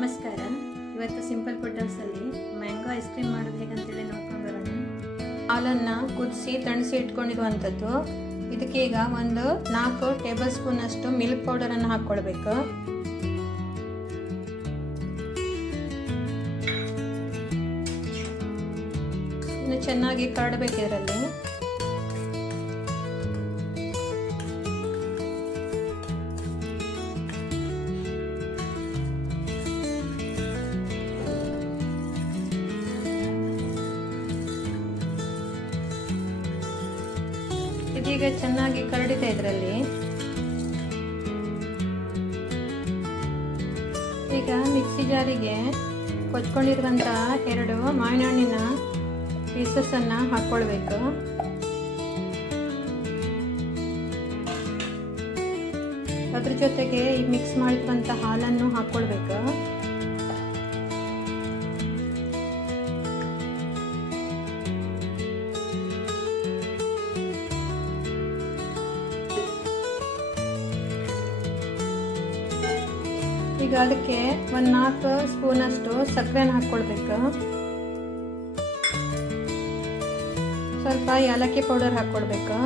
ನಮಸ್ಕಾರ. ಇವತ್ತು simple food ಹೌಸಲ್ಲಿ ಮ್ಯಾಂಗೋ ಐಸ್ ಕ್ರೀಮ್ ಮಾಡೋದು ಹೇಗಂತೇಳಿ ನೋಡ್ಕೊಂಡು ಬರೋಣ. ಹಾಲನ್ನು ಕುದಿಸಿ ತಣಿಸಿ ಇಟ್ಕೊಂಡಿರುವಂಥದ್ದು. ಇದಕ್ಕೆ ಈಗ ಒಂದು 4 ಟೇಬಲ್ ಸ್ಪೂನ್ ಅಷ್ಟು ಮಿಲ್ಕ್ ಪೌಡರನ್ನು ಹಾಕ್ಕೊಳ್ಬೇಕು. ಇನ್ನು ಚೆನ್ನಾಗಿ ಕರಡಬೇಕು ಇದರಲ್ಲಿ. ಇದೀಗ ಚೆನ್ನಾಗಿ ಕರಡಿದೆ ಇದರಲ್ಲಿ. ಈಗ ಮಿಕ್ಸಿ ಜಾರಿಗೆ ಕೊಚ್ಕೊಂಡಿರುವಂತಹ 2 ಮಾವಿನ ಹಣ್ಣಿನ ಪೀಸಸ್ ಅನ್ನ ಹಾಕೊಳ್ಬೇಕು. ಅದ್ರ ಜೊತೆಗೆ ಈ ಮಿಕ್ಸ್ ಮಾಡಿರುವಂತಹ ಹಾಲನ್ನು ಹಾಕೊಳ್ಬೇಕು. ಈಗ ಅದಕ್ಕೆ ಒಂದು 4 ಸ್ಪೂನ್ ಅಷ್ಟು ಸಕ್ಕರೆನ ಹಾಕ್ಕೊಳ್ಬೇಕು. ಸ್ವಲ್ಪ ಏಲಕ್ಕಿ ಪೌಡರ್ ಹಾಕ್ಕೊಳ್ಬೇಕು.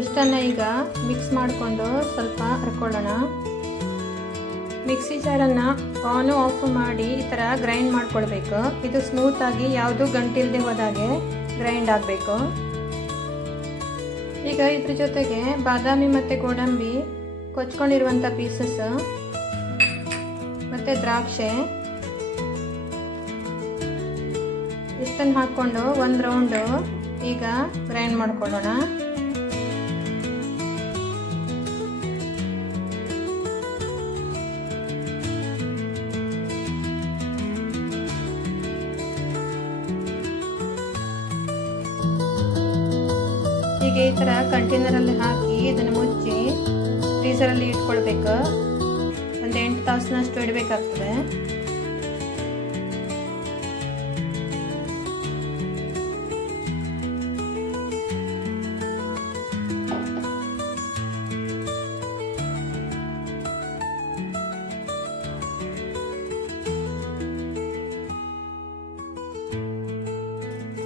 ಇಷ್ಟನ್ನು ಈಗ ಮಿಕ್ಸ್ ಮಾಡಿಕೊಂಡು ಸ್ವಲ್ಪ ಹರ್ಕೊಳ್ಳೋಣ. ಮಿಕ್ಸಿ ಜಾರನ್ನು ಆನು ಆಫ್ ಮಾಡಿ ಈ ಥರ ಗ್ರೈಂಡ್ ಮಾಡ್ಕೊಳ್ಬೇಕು. ಇದು ಸ್ಮೂತಾಗಿ ಯಾವುದು ಗಂಟಿಲ್ಲದೆ ಹೋದಾಗೆ ಗ್ರೈಂಡ್ ಆಗಬೇಕು. ಈಗ ಇದ್ರ ಜೊತೆಗೆ ಬಾದಾಮಿ ಮತ್ತು ಗೋಡಂಬಿ ಕೊಚ್ಕೊಂಡಿರುವಂಥ ಪೀಸಸ್ ಮತ್ತು ದ್ರಾಕ್ಷೆ ಇಷ್ಟನ್ನು ಹಾಕ್ಕೊಂಡು ಒಂದು ರೌಂಡು ಈಗ ಗ್ರೈಂಡ್ ಮಾಡ್ಕೊಳ್ಳೋಣ. ಈಗ ಈ ಥರ ಕಂಟೈನರಲ್ಲಿ ಹಾಕಿ ಇದನ್ನು ಮುಚ್ಚಿ ಫ್ರೀಸರಲ್ಲಿ ಇಟ್ಕೊಳ್ಬೇಕು. ಒಂದು 8 ತಾಸಿನಷ್ಟು ಇಡಬೇಕಾಗ್ತದೆ.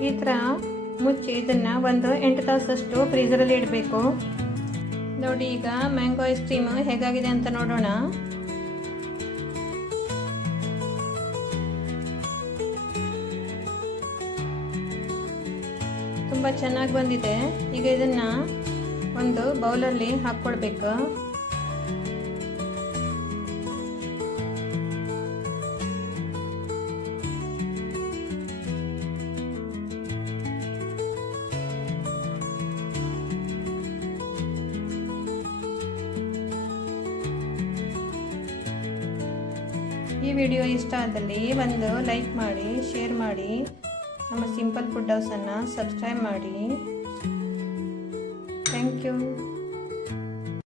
ಈ ಥರ ಮುಚ್ಚಿ ಇದನ್ನು ಒಂದು 8 ತಾಸಷ್ಟು ಫ್ರೀಸರಲ್ಲಿ ಇಡಬೇಕು. ನೋಡಿ ಈಗ ಮ್ಯಾಂಗೋ ಐಸ್ ಕ್ರೀಮ್ ಹೇಗಾಗಿದೆ ಅಂತ ನೋಡೋಣ. ತುಂಬ ಚೆನ್ನಾಗಿ ಬಂದಿದೆ. ಈಗ ಇದನ್ನು ಒಂದು ಬೌಲಲ್ಲಿ ಹಾಕ್ಕೊಳ್ಬೇಕು. ಈ ವಿಡಿಯೋ ಇಷ್ಟ ಆದಲ್ಲಿ ಒಂದು ಲೈಕ್ ಮಾಡಿ, ಶೇರ್ ಮಾಡಿ, ನಮ್ಮ ಸಿಂಪಲ್ ಫುಡ್ ಹೌಸನ್ನು ಸಬ್ಸ್ಕ್ರೈಬ್ ಮಾಡಿ. Thank you.